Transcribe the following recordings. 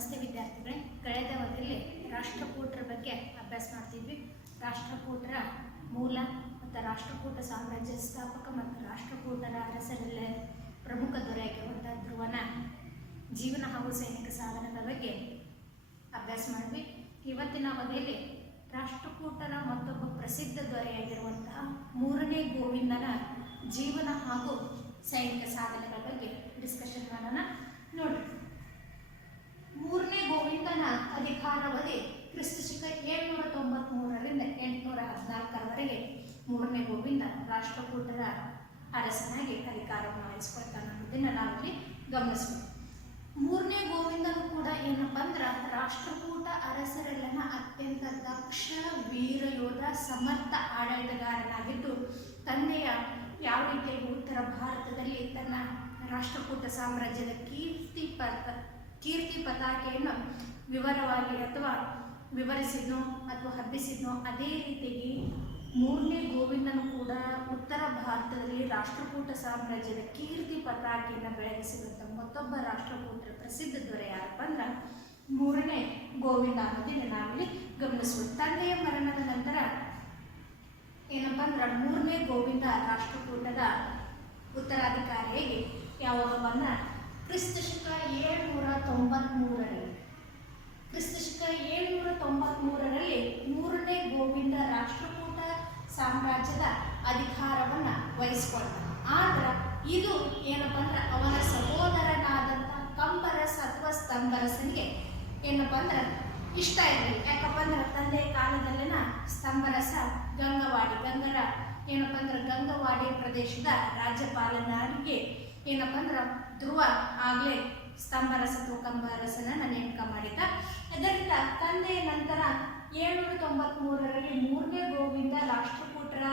ನಮಸ್ತೆ ವಿದ್ಯಾರ್ಥಿಗಳೇ. ಕಳೆದ ಅವಧಿಯಲ್ಲಿ ರಾಷ್ಟ್ರಕೂಟರ ಬಗ್ಗೆ ಅಭ್ಯಾಸ ಮಾಡ್ತಿದ್ವಿ. ರಾಷ್ಟ್ರಕೂಟರ ಮೂಲ ಮತ್ತು ರಾಷ್ಟ್ರಕೂಟ ಸಾಮ್ರಾಜ್ಯ ಸ್ಥಾಪಕ ಮತ್ತು ರಾಷ್ಟ್ರಕೂಟರ ಅರಸರಲ್ಲೇ ಪ್ರಮುಖ ದೊರೆಯಾಗಿರುವಂಥ ಧ್ರುವನ ಜೀವನ ಹಾಗೂ ಸೈನಿಕ ಸಾಧನದ ಬಗ್ಗೆ ಅಭ್ಯಾಸ ಮಾಡಿದ್ವಿ. ಇವತ್ತಿನ ಅವಧಿಯಲ್ಲಿ ರಾಷ್ಟ್ರಕೂಟರ ಮತ್ತೊಬ್ಬ ಪ್ರಸಿದ್ಧ ದೊರೆಯಾಗಿರುವಂತಹ ಮೂರನೇ ಗೋವಿಂದನ ಜೀವನ ಹಾಗೂ ಸೈನಿಕ ಸಾಧನೆಗಳ ಬಗ್ಗೆ ಡಿಸ್ಕಷನ್ ಮಾಡೋಣ. ನೋಡಿ, ಮೂರನೇ ಗೋವಿಂದನ ಅಧಿಕಾರಾವಧಿ ಕ್ರಿಸ್ತಶಕ 793ರಿಂದ 814ರವರೆಗೆ ಮೂರನೇ ಗೋವಿಂದ ರಾಷ್ಟ್ರಕೂಟರ ಅರಸನಾಗಿ ಅಧಿಕಾರವನ್ನು ವಹಿಸಿಕೊಳ್ತಾನೆ ಅನ್ನೋದನ್ನು ನಾವಿಲ್ಲಿ ಗಮನಿಸಬೇಕು. ಮೂರನೇ ಗೋವಿಂದನು ಕೂಡ ಏನಪ್ಪ ಅಂದ್ರೆ ರಾಷ್ಟ್ರಕೂಟ ಅರಸರೆಲ್ಲನ ಅತ್ಯಂತ ದಕ್ಷ ವೀರ ಯೋಧ ಸಮರ್ಥ ಆಡಳಿತಗಾರನಾಗಿದ್ದು, ತಂದೆಯ ಯಾವ ರೀತಿಯಾಗಿ ಉತ್ತರ ಭಾರತದಲ್ಲಿ ತನ್ನ ರಾಷ್ಟ್ರಕೂಟ ಸಾಮ್ರಾಜ್ಯದ ಕೀರ್ತಿ ಪತಾಕೆಯನ್ನು ವಿವರವಾಗಿ ವಿವರಿಸಿದ್ನೋ ಅಥವಾ ಹಬ್ಬಿಸಿದ್ನೋ, ಅದೇ ರೀತಿಯಾಗಿ ಮೂರನೇ ಗೋವಿಂದನು ಕೂಡ ಉತ್ತರ ಭಾರತದಲ್ಲಿ ರಾಷ್ಟ್ರಕೂಟ ಸಾಮ್ರಾಜ್ಯದ ಕೀರ್ತಿ ಪತಾಕೆಯನ್ನು ಬೆಳಗಿಸಿದಂಥ ಮತ್ತೊಬ್ಬ ರಾಷ್ಟ್ರಕೂಟರ ಪ್ರಸಿದ್ಧ ದೊರೆ ಯಾರಪ್ಪ ಅಂದ್ರೆ ಮೂರನೇ ಗೋವಿಂದ ಅನ್ನೋದನ್ನು ನಾವಿಲ್ಲಿ ಗಮನಿಸಬಹುದು. ತಂದೆಯ ಮರಣದ ನಂತರ ಏನಪ್ಪ ಅಂದ್ರೆ ಮೂರನೇ ಗೋವಿಂದ ರಾಷ್ಟ್ರಕೂಟದ ಉತ್ತರಾಧಿಕಾರಿಯಾಗಿ ಯಾವಾಗ ಬಂದ ಕ್ರಿಸ್ತಶಕ 793ರಲ್ಲಿ ಮೂರನೇ ಗೋವಿಂದ ರಾಷ್ಟ್ರಕೂಟ ಸಾಮ್ರಾಜ್ಯದ ಅಧಿಕಾರವನ್ನು ವಹಿಸಿಕೊಳ್ತಾನೆ. ಆದ್ರೆ ಇದು ಏನಪ್ಪ ಅಂದ್ರೆ ಅವನ ಸಹೋದರನಾದಂಥ ಕಂಬರಸ ಅಥವಾ ಸ್ತಂಭರಸನಿಗೆ ಏನಪ್ಪ ಅಂದ್ರೆ ಇಷ್ಟ ಇರಲಿ. ಯಾಕಪ್ಪ ಅಂದ್ರೆ ತಂದೆ ಕಾಲದಲ್ಲಿನ ಸ್ತಂಭರಸ ಗಂಗವಾಡಿ ಪ್ರದೇಶದ ರಾಜ್ಯಪಾಲನಾರಿಗೆ ಏನಪ್ಪ ಅಂದ್ರೆ ಧ್ರುವ ಆಗಲೇ ಸ್ತಂಭರಸ ಅಥವಾ ಕಂಬರಸನನ್ನು ನೇಮಕ ಮಾಡಿದ್ದ. ಇದರಿಂದ ತಂದೆಯ ನಂತರ 793ರಲ್ಲಿ ಮೂರನೇ ಗೋವಿಂದ ರಾಷ್ಟ್ರಕೂಟರ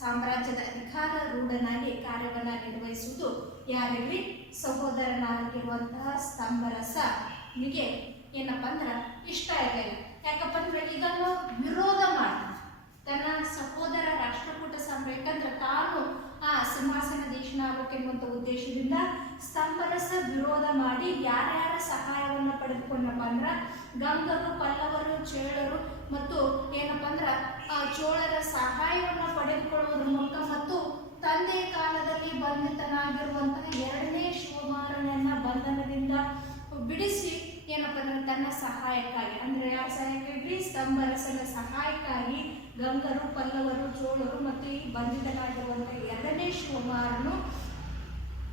ಸಾಮ್ರಾಜ್ಯದ ಅಧಿಕಾರೂಢನಾಗಿ ಕಾರ್ಯವನ್ನು ನಿರ್ವಹಿಸುವುದು ಯಾರಿರಲಿ ಸಹೋದರನಾಗಿರುವಂತಹ ಸ್ತಂಭರಸನಿಗೆ ಏನಪ್ಪ ಅಂದ್ರೆ ಇಷ್ಟ ಇರಲಿಲ್ಲ. ಯಾಕಪ್ಪ ಅಂದ್ರೆ ಇದನ್ನು ವಿರೋಧ ಮಾಡಿ ತನ್ನ ಸಹೋದರ ರಾಷ್ಟ್ರಕೂಟ ಸಾಮ್ರಾಜ್ಯ, ಯಾಕಂದ್ರೆ ತಾನು ಆ ಸಿಂಹಾಸನಾಧೀಶನ ಆಗಬೇಕೆನ್ನುವಂಥ ಉದ್ದೇಶದಿಂದ ಸ್ತಂಭರಸ ವಿರೋಧ ಮಾಡಿ ಯಾರ್ಯಾರ ಸಹಾಯವನ್ನು ಪಡೆದುಕೊಂಡಪ್ಪ ಅಂದ್ರೆ ಗಂಗರು, ಪಲ್ಲವರು, ಚೇಳರು ಮತ್ತು ಏನಪ್ಪ ಅಂದ್ರೆ ಚೋಳರ ಸಹಾಯವನ್ನು ಪಡೆದುಕೊಳ್ಳುವುದರ ಮೂಲಕ ಮತ್ತು ತಂದೆ ಕಾಲದಲ್ಲಿ ಬಂಧಿತನಾಗಿರುವಂತಹ 2ನೇ ಶಿವಮಾರನನ್ನ ಬಂಧನದಿಂದ ಬಿಡಿಸಿ ಏನಪ್ಪ ಅಂದ್ರೆ ತನ್ನ ಸಹಾಯಕ್ಕಾಗಿ ಅಂದ್ರೆ ಯಾರ ಸಹಾಯಕ್ಕಾಗಿ ಸ್ತಂಭರಸನ ಸಹಾಯಕ್ಕಾಗಿ ಗಂಗರು, ಪಲ್ಲವರು, ಚೋಳರು ಮತ್ತು ಈ ಬಂಧಿತನಾಗಿರುವಂತಹ 2ನೇ ಶಿವಮಾರನು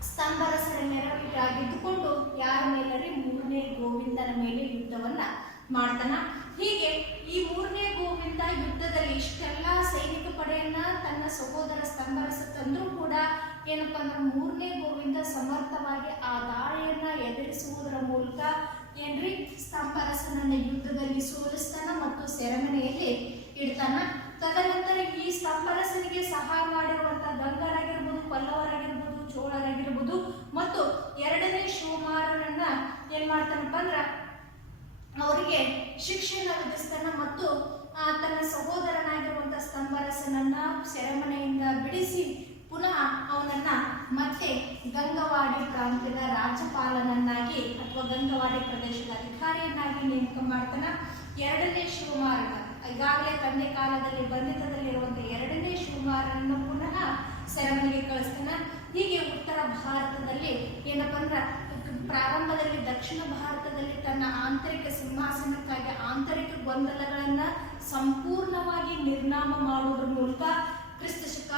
ಸ್ತಂಭರಸನ ನೆರವಿಗಾಗಿದ್ದುಕೊಂಡು ಯಾರ ಮೇಲೆ ಮೂರನೇ ಗೋವಿಂದನ ಮೇಲೆ ಯುದ್ಧವನ್ನ ಮಾಡ್ತಾನ. ಹೀಗೆ ಈ ಮೂರನೇ ಗೋವಿಂದ ಯುದ್ಧದಲ್ಲಿ ಇಷ್ಟೆಲ್ಲ ಸೈನಿಕ ಪಡೆಯನ್ನ ತನ್ನ ಸಹೋದರ ಸ್ತಂಭರಸ ತಂದ್ರೂ ಕೂಡ ಏನಪ್ಪ ಅಂದ್ರೆ ಮೂರನೇ ಗೋವಿಂದ ಸಮರ್ಥವಾಗಿ ಆ ದಾಳಿಯನ್ನ ಎದುರಿಸುವುದರ ಮೂಲಕ ಏನ್ರಿ ಸ್ತಂಭರಸನನ್ನ ಯುದ್ಧದಲ್ಲಿ ಸೋಲಿಸ್ತಾನ ಮತ್ತು ಸೆರೆಮನೆಯಲ್ಲಿ ಇಡ್ತಾನ. ತದನಂತರ ಈ ಸ್ತಂಭರಸನಿಗೆ ಸಹಾಯ ಮಾಡಿರುವಂತಹ ಗಂಗರಾಗಿರ್ಬೋದು, ಪಲ್ಲವರಾಗಿರ್ಬೋದು, ಚೋಳರಾಗಿರ್ಬೋದು ಮತ್ತು 2ನೇ ಶಿವಮಾರನನ್ನ ಏನ್ ಮಾಡ್ತಾನಪ್ಪ ಅಂದ್ರ ಅವರಿಗೆ ಶಿಕ್ಷೆಯನ್ನು ವಿಧಿಸ್ತಾನ ಮತ್ತು ತನ್ನ ಸಹೋದರನಾಗಿರುವಂತಹ ಸ್ತಂಭರಸನನ್ನ ಸೆರೆಮನೆಯಿಂದ ಬಿಡಿಸಿ ಪುನಃ ಅವನನ್ನ ಮತ್ತೆ ಗಂಗವಾಡಿ ಪ್ರಾಂತ್ಯದ ರಾಜ್ಯಪಾಲನನ್ನಾಗಿ ಅಥವಾ ಗಂಗವಾಡಿ ಪ್ರದೇಶದ ಅಧಿಕಾರಿಯನ್ನಾಗಿ ನೇಮಕ ಮಾಡ್ತಾನ. 2ನೇ ಶಿವಮಾರನ ಈಗಾಗಲೇ ತಂದೆ ಕಾಲದಲ್ಲಿ ಬಂಧಿತದಲ್ಲಿರುವಂತಹ 2ನೇ ಶಿವಮಾರನನ್ನು ಪುನಃ ಸೆರೆಮನೆಗೆ ಕಳಿಸ್ತಾನ. ಹೀಗೆ ಉತ್ತರ ಭಾರತದಲ್ಲಿ ಏನಪ್ಪ ಅಂದ್ರೆ ಪ್ರಾರಂಭದಲ್ಲಿ ದಕ್ಷಿಣ ಭಾರತದಲ್ಲಿ ತನ್ನ ಆಂತರಿಕ ಸಿಂಹಾಸನಕ್ಕಾಗಿ ಆಂತರಿಕ ಗೊಂದಲಗಳನ್ನು ಸಂಪೂರ್ಣವಾಗಿ ನಿರ್ನಾಮ ಮಾಡುವುದರ ಮೂಲಕ ಕ್ರಿಸ್ತಶಕ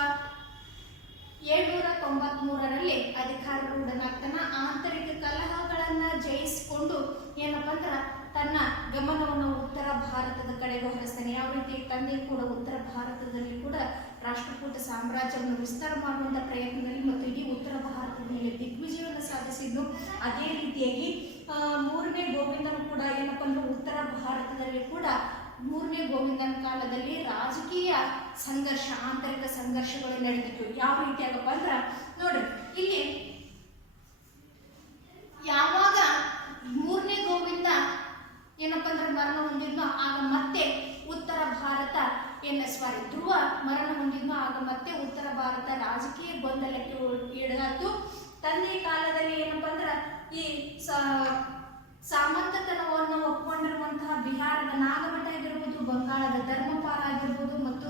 793ರಲ್ಲಿ ಅಧಿಕಾರೂಢನಾಗ್ತಾನ. ಆಂತರಿಕ ಕಲಹಗಳನ್ನು ಜಯಿಸಿಕೊಂಡು ಏನಪ್ಪ ಅಂದ್ರೆ ತನ್ನ ಗಮನವನ್ನು ಉತ್ತರ ಭಾರತದ ಕಡೆಗೆ ಹೊರಿಸ್ತಾನೆ. ಯಾವ ರೀತಿ ತಂದೆ ಕೂಡ ಉತ್ತರ ಭಾರತದಲ್ಲಿ ಕೂಡ ರಾಷ್ಟ್ರಕೂಟ ಸಾಮ್ರಾಜ್ಯವನ್ನು ವಿಸ್ತಾರ ಮಾಡುವಂಥ ಪ್ರಯತ್ನದಲ್ಲಿ ಮತ್ತು ಇಡೀ ಉತ್ತರ ಭಾರತದ ಮೇಲೆ ದಿಗ್ವಿಜಯವನ್ನು ಸಾಧಿಸಿದ್ದು, ಅದೇ ರೀತಿಯಾಗಿ ಮೂರನೇ ಗೋವಿಂದನು ಕೂಡ ಏನಪ್ಪ ಅಂದ್ರೆ ಉತ್ತರ ಭಾರತದಲ್ಲಿ ಕೂಡ ಮೂರನೇ ಗೋವಿಂದನ ಕಾಲದಲ್ಲಿ ರಾಜಕೀಯ ಸಂಘರ್ಷ, ಆಂತರಿಕ ಸಂಘರ್ಷಗಳು ನಡೆದಿತ್ತು. ಯಾವ ರೀತಿಯಾಗಪ್ಪ ಅಂದ್ರೆ ನೋಡ್ರಿ, ಇಲ್ಲಿ ಯಾವಾಗ ಮೂರನೇ ಗೋವಿಂದ ಏನಪ್ಪ ಅಂದ್ರೆ ಮರಣ ಹೊಂದಿದ್ನೋ ಆಗ ಮತ್ತೆ ಉತ್ತರ ಭಾರತ ಧ್ರುವ ಮರಣ ಹೊಂದಿದ್ನೋ ಆಗ ಮತ್ತೆ ಉತ್ತರ ಭಾರತ ರಾಜಕೀಯ ಗೊಂದಲಕ್ಕೆ ಈಡಾಯ್ತು. ತಂದೆ ಕಾಲದಲ್ಲಿ ಏನಪ್ಪ ಅಂದ್ರೆ ಈ ಸಾಮಂತತನವನ್ನು ನಾಗಭಟ ಆಗಿರ್ಬೋದು, ಬಂಗಾಳದ ಧರ್ಮಪಾಲ ಆಗಿರ್ಬೋದು ಮತ್ತು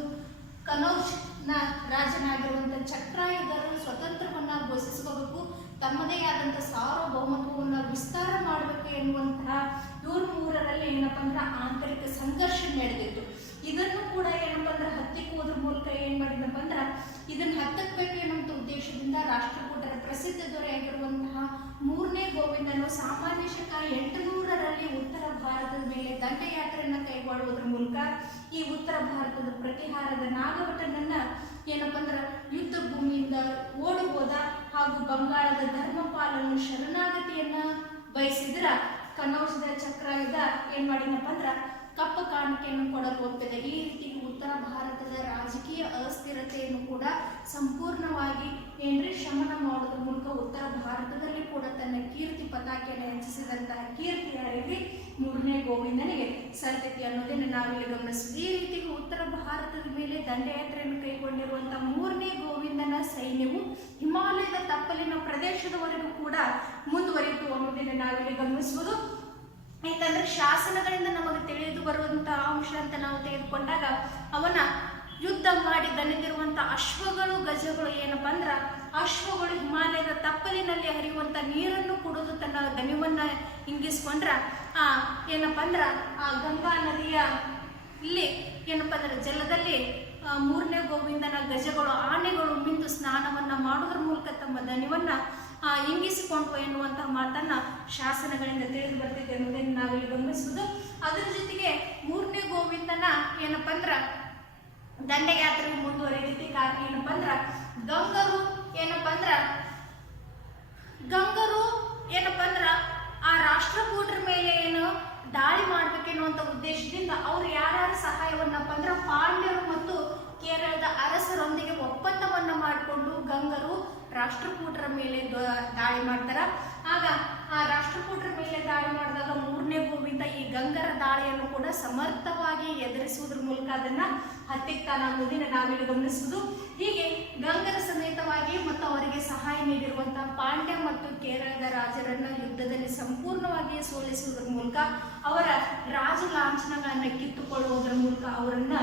ಕನೌಜ್ನ ರಾಜನಾಗಿರುವಂಥ ಚಕ್ರಾಯುಧರು ಸ್ವತಂತ್ರವನ್ನ ಘೋಷಿಸ್ಕೋಬೇಕು, ತಮ್ಮದೇ ಆದಂಥ ಸಾರ್ವಭೌಮತ್ವವನ್ನು ವಿಸ್ತಾರ ಮಾಡಬೇಕು ಎನ್ನುವಂತಹ ಇವ್ರ ಮೂರರಲ್ಲಿ ಏನಪ್ಪ ಅಂದ್ರೆ ಆಂತರಿಕ ಸಂಘರ್ಷ ನಡೆದಿತ್ತು. ಇದನ್ನು ಕೂಡ ಏನಪ್ಪ ಅಂದ್ರೆ ಹತ್ತಿಕ್ಕುವುದ್ರ ಮೂಲಕ ಏನ್ ಮಾಡಿದಪ್ಪ ಅಂದ್ರೆ ಇದನ್ನ ಹತ್ತಕ್ಬೇಕು ಎನ್ನುವಂಥ ಉದ್ದೇಶದಿಂದ ರಾಷ್ಟ್ರಕೂಟರ ಪ್ರಸಿದ್ಧ ದೊರೆಯಾಗಿರುವಂತಹ 3ನೇ ಗೋವಿಂದನು ಸಾಮಾನ್ಯ ಶಕ 800ರಲ್ಲಿ ಉತ್ತರ ಭಾರತದ ಮೇಲೆ ದಂಡಯಾತ್ರೆಯನ್ನು ಕೈಗೊಳ್ಳುವುದರ ಮೂಲಕ ಈ ಉತ್ತರ ಭಾರತದ ಪ್ರತಿಹಾರದ ನಾಗಭಟನನ್ನ ಏನಪ್ಪ ಅಂದ್ರೆ ಯುದ್ಧ ಭೂಮಿಯಿಂದ ಓಡಿ ಹೋದ ಹಾಗೂ ಬಂಗಾಳದ ಧರ್ಮಪಾಲನು ಶರಣಾಗತಿಯನ್ನ ಬಯಸಿದ್ರ ಕನೌಜ್ದ ಚಕ್ರಾಯುಧ ಏನ್ ಮಾಡಿದಪ್ಪ ಅಂದ್ರ ಕಪ್ಪ ಕಾಣಿಕೆಯನ್ನು ಕೊಡಲು ಒಪ್ಪಿದೆ. ಈ ರೀತಿ ಉತ್ತರ ಭಾರತದ ರಾಜಕೀಯ ಅಸ್ಥಿರತೆಯನ್ನು ಕೂಡ ಸಂಪೂರ್ಣವಾಗಿ ಶಮನ ಮಾಡೋದ್ರ ಮೂಲಕ ಉತ್ತರ ಭಾರತದಲ್ಲಿ ಕೂಡ ತನ್ನ ಕೀರ್ತಿ ಪತಾಕೆಯನ್ನು ಹೆಚ್ಚಿಸಿದಂತಹ ಕೀರ್ತಿ ಯಾರಿಗೆ 3ನೇ ಗೋವಿಂದನಿಗೆ ಸಲ್ತೈತಿ ಅನ್ನೋದನ್ನು ನಾವಿಲ್ಲಿ ಗಮನಿಸ್ತೀವಿ. ಈ ರೀತಿ ಉತ್ತರ ಭಾರತದ ಮೇಲೆ ದಂಡಯಾತ್ರೆಯನ್ನು ಕೈಗೊಂಡಿರುವಂತಹ 3ನೇ ಗೋವಿಂದನ ಸೈನ್ಯವು ಹಿಮಾಲಯದ ತಪ್ಪಲಿನ ಪ್ರದೇಶದವರೆಗೂ ಕೂಡ ಮುಂದುವರಿಯಿತು ಅನ್ನೋದನ್ನು ನಾವಿಲ್ಲಿ ಗಮನಿಸುವುದು. ಯಾಕಂದ್ರೆ ಶಾಸನಗಳಿಂದ ನಮಗೆ ತಿಳಿದು ಬರುವಂತಹ ಅಂಶ ಅಂತ ನಾವು ತೆಗೆದುಕೊಂಡಾಗ ಅವನ ಯುದ್ಧ ಮಾಡಿ ದಣಿದಿರುವಂತ ಅಶ್ವಗಳು ಗಜಗಳು ಏನಪ್ಪಾ ಅಂದ್ರ ಅಶ್ವಗಳು ಹಿಮಾಲಯದ ತಪ್ಪಲಿನಲ್ಲಿ ಹರಿಯುವಂತ ನೀರನ್ನು ಕುಡಿದು ತನ್ನ ದಣಿವನ್ನ ಇಂಗಿಸ್ಕೊಂಡ್ರ ಏನಪ್ಪಾ ಅಂದ್ರ ಆ ಗಂಗಾ ನದಿಯ ಇಲ್ಲಿ ಏನಪ್ಪಾ ಅಂದ್ರೆ ಜಲದಲ್ಲಿ 3ನೇ ಗೋವಿಂದನ ಗಜಗಳು ಆನೆಗಳು ಮಿಂದು ಸ್ನಾನವನ್ನ ಮಾಡೋದ್ರ ಮೂಲಕ ತಮ್ಮ ದಣಿವನ್ನ ಇಂಗಿಸಿಕೊಂಡು ಎನ್ನುವಂತಹ ಮಾತನ್ನ ಶಾಸನಗಳಿಂದ ತಿಳಿದು ಬರ್ತಿದೆ ಅನ್ನೋದನ್ನು ನಾವಿಲ್ಲಿ ಗಮನಿಸುವುದು. ಅದರ ಜೊತೆಗೆ 3ನೇ ಗೋವಿಂದನ ಏನಪ್ಪಾ ಅಂದ್ರ ದಂಡಯಾತ್ರೆ ಮುಂದುವರಿದ ಕಾರಣ ಏನಪ್ಪಾ ಅಂದ್ರ ಗಂಗರು ಏನಪ್ಪಾ ಅಂದ್ರ ಆ ರಾಷ್ಟ್ರಕೂಟರ ಮೇಲೆ ಏನು ದಾಳಿ ಮಾಡ್ಬೇಕೆನ್ನುವಂತ ಉದ್ದೇಶದಿಂದ ಅವ್ರು ಯಾರ್ಯಾರ ಸಹಾಯವನ್ನಪ್ಪ ಅಂದ್ರ ಪಾಂಡ್ಯರು ಮತ್ತು ಕೇರಳದ ಅರಸರೊಂದಿಗೆ ಒಪ್ಪಂದವನ್ನ ಮಾಡಿಕೊಂಡು ಗಂಗರು ರಾಷ್ಟ್ರಕೂಟರ ಮೇಲೆ ದಾಳಿ ಮಾಡ್ತಾರ. ಆಗ ಆ ರಾಷ್ಟ್ರಕೂಟರ ಮೇಲೆ ದಾಳಿ ಮಾಡಿದಾಗ 3ನೇ ಗೋವಿಂದ ಈ ಗಂಗರ ದಾಳಿಯನ್ನು ಕೂಡ ಸಮರ್ಥವಾಗಿ ಎದುರಿಸುವುದ್ರ ಮೂಲಕ ಅದನ್ನ ಹತ್ತಿಕ್ತಾನ ಅನ್ನೋದನ್ನ ನಾವಿಲ್ಲಿ ಗಮನಿಸುವುದು. ಹೀಗೆ ಗಂಗರ ಸಮೇತವಾಗಿ ಮತ್ತು ಅವರಿಗೆ ಸಹಾಯ ನೀಡಿರುವಂತಹ ಪಾಂಡ್ಯ ಮತ್ತು ಕೇರಳದ ರಾಜರನ್ನ ಯುದ್ಧದಲ್ಲಿ ಸಂಪೂರ್ಣವಾಗಿ ಸೋಲಿಸುವುದರ ಮೂಲಕ ಅವರ ರಾಜ ಲಾಂಛನಗಳನ್ನ ಕಿತ್ತುಕೊಳ್ಳುವುದರ ಮೂಲಕ ಅವರನ್ನ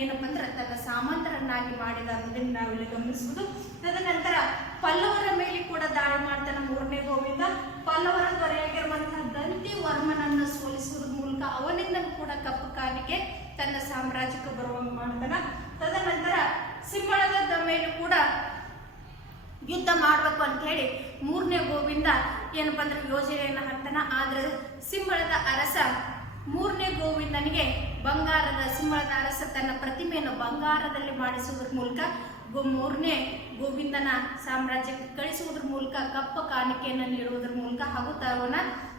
ಏನಪ್ಪ ಅಂದ್ರೆ ತನ್ನ ಸಾಮಂತರನ್ನಾಗಿ ಮಾಡಿದ ಅನ್ನೋದನ್ನ ನಾವಿಲ್ಲಿ ಗಮನಿಸುವುದು. ತದನಂತರ ಪಲ್ಲವರ ಮೇಲೆ ಕೂಡ ದಾಳಿ ಮಾಡ್ತಾನೆ 3ನೇ ಗೋವಿಂದ. ಪಲ್ಲವರ ದೊರೆಯಾಗಿರುವಂತಹ ದಂತಿ ವರ್ಮನನ್ನು ಸೋಲಿಸುವುದರ ಮೂಲಕ ಅವನಿಂದ ಕೂಡ ಕಪ್ಪು ಕಾಣಿಕೆ ತನ್ನ ಸಾಮ್ರಾಜ್ಯಕ್ಕೆ ಬರುವಂಗೆ ಮಾಡ್ತಾನ. ತದನಂತರ ಸಿಂಹಳದ ಮೇಲೆ ಕೂಡ ಯುದ್ಧ ಮಾಡಬೇಕು ಅಂತ ಹೇಳಿ 3ನೇ ಗೋವಿಂದ ಏನಪ್ಪಾ ಅಂದ್ರೆ ಯೋಜನೆಯನ್ನು ಹಾಕ್ತಾನ. ಆದ್ರೆ ಸಿಂಹಳದ ಅರಸ 3ನೇ ಗೋವಿಂದನಿಗೆ ಸಿಂಹಳದ ಅರಸ ತನ್ನ ಪ್ರತಿಮೆಯನ್ನು ಬಂಗಾರದಲ್ಲಿ ಮಾಡಿಸುವುದರ ಮೂಲಕ 3ನೇ ಗೋವಿಂದನ ಸಾಮ್ರಾಜ್ಯಕ್ಕೆ ಕಳಿಸುವುದರ ಮೂಲಕ ಕಪ್ಪ ಕಾಣಿಕೆಯನ್ನು ನೀಡುವುದರ ಮೂಲಕ ಹಾಗೂ ತನ್ನ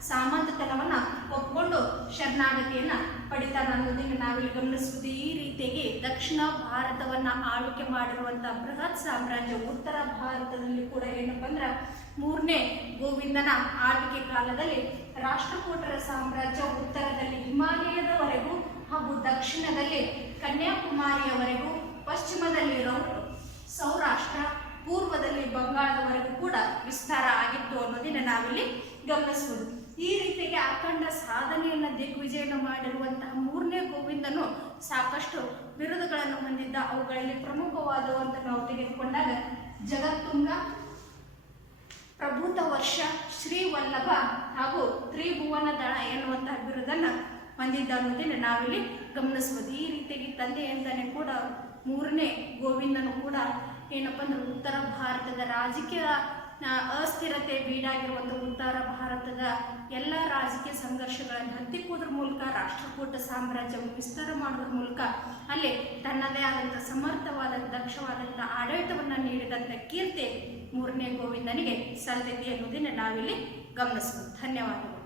ಸಾಮಂತತನವನ್ನ ಒಪ್ಪಿಕೊಂಡು ಶರಣಾಗತಿಯನ್ನ ಪಡಿತಾನ ಅನ್ನೋದನ್ನು ನಾವಿಲ್ಲಿ ಗಮನಿಸುವುದು. ಈ ರೀತಿಯಾಗಿ ದಕ್ಷಿಣ ಭಾರತವನ್ನ ಆಳ್ವಿಕೆ ಮಾಡಿರುವಂತಹ ಬೃಹತ್ ಸಾಮ್ರಾಜ್ಯ ಉತ್ತರ ಭಾರತದಲ್ಲಿ ಕೂಡ ಏನಪ್ಪಾ ಅಂದ್ರ 3ನೇ ಗೋವಿಂದನ ಆಳ್ವಿಕೆ ಕಾಲದಲ್ಲಿ ರಾಷ್ಟ್ರಕೂಟರ ಸಾಮ್ರಾಜ್ಯ ಉತ್ತರದಲ್ಲಿ ಹಿಮಾಲಯದವರೆಗೂ ಹಾಗೂ ದಕ್ಷಿಣದಲ್ಲಿ ಕನ್ಯಾಕುಮಾರಿಯವರೆಗೂ, ಪಶ್ಚಿಮದಲ್ಲಿ ಸೌರಾಷ್ಟ್ರ, ಪೂರ್ವದಲ್ಲಿ ಬಂಗಾಳದವರೆಗೂ ಕೂಡ ವಿಸ್ತಾರ ಆಗಿತ್ತು ಅನ್ನೋದನ್ನ ನಾವಿಲ್ಲಿ ಗಮನಿಸುವುದು. ಈ ರೀತಿಯಾಗಿ ಅಖಂಡ ಸಾಧನೆಯನ್ನ ದಿಗ್ವಿಜಯನ ಮಾಡಿರುವಂತಹ 3ನೇ ಗೋವಿಂದನು ಸಾಕಷ್ಟು ಬಿರುದುಗಳನ್ನು ಹೊಂದಿದ್ದ. ಅವುಗಳಲ್ಲಿ ಪ್ರಮುಖವಾದವಂತ ನಾವು ತೆಗೆದುಕೊಂಡಾಗ ಜಗತ್ತುಂಗ, ಪ್ರಭೂತ ವರ್ಷ, ಶ್ರೀವಲ್ಲಭ ಹಾಗೂ ತ್ರಿಭುವನ ದಳ ಎನ್ನುವಂತಹ ಬಿರುದನ್ನ ಹೊಂದಿದ್ದ ಅನ್ನೋದನ್ನ ನಾವಿಲ್ಲಿ ಗಮನಿಸಬಹುದು. ಈ ರೀತಿಯಾಗಿ ತಂದೆಯಿಂದನೇ ಕೂಡ 3ನೇ ಗೋವಿಂದನು ಕೂಡ ಏನಪ್ಪಾ ಅಂದ್ರೆ ಉತ್ತರ ಭಾರತದ ರಾಜಕೀಯ ಅಸ್ಥಿರತೆ ಬೀಡಾಗಿರುವಂಥ ಉತ್ತರ ಭಾರತದ ಎಲ್ಲ ರಾಜಕೀಯ ಸಂಘರ್ಷಗಳನ್ನು ಹತ್ತಿಕ್ಕುವುದ್ರ ಮೂಲಕ ರಾಷ್ಟ್ರಕೂಟ ಸಾಮ್ರಾಜ್ಯವನ್ನು ವಿಸ್ತಾರ ಮಾಡೋದ್ರ ಮೂಲಕ ಅಲ್ಲಿ ತನ್ನದೇ ಆದಂಥ ಸಮರ್ಥವಾದ ದಕ್ಷವಾದಂಥ ಆಡಳಿತವನ್ನು ನೀಡಿದಂಥ ಕೀರ್ತಿ 3ನೇ ಗೋವಿಂದನಿಗೆ ಸಲ್ತೈತಿ ಅನ್ನೋದನ್ನು ನಾವಿಲ್ಲಿ ಗಮನಿಸಬಹುದು. ಧನ್ಯವಾದಗಳು.